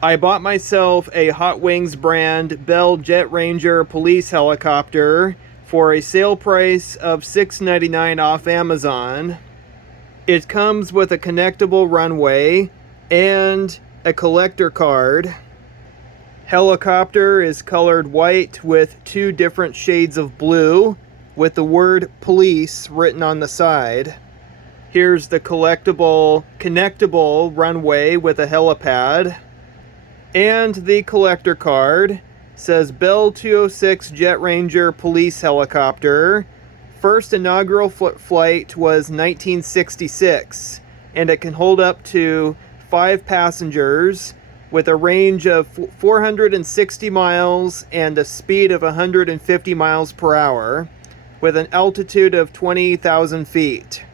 I bought myself a Hot Wings brand Bell Jet Ranger police helicopter for a sale price of $6.99 off Amazon. It comes with a connectable runway and a collector card. Helicopter is colored white with 2 different shades of blue with the word police written on the side. Here's the connectable runway with a helipad. And the collector card says Bell 206 Jet Ranger police helicopter. First inaugural flight was 1966, and it can hold up to 5 passengers with a range of 460 miles and a speed of 150 miles per hour with an altitude of 20,000 feet.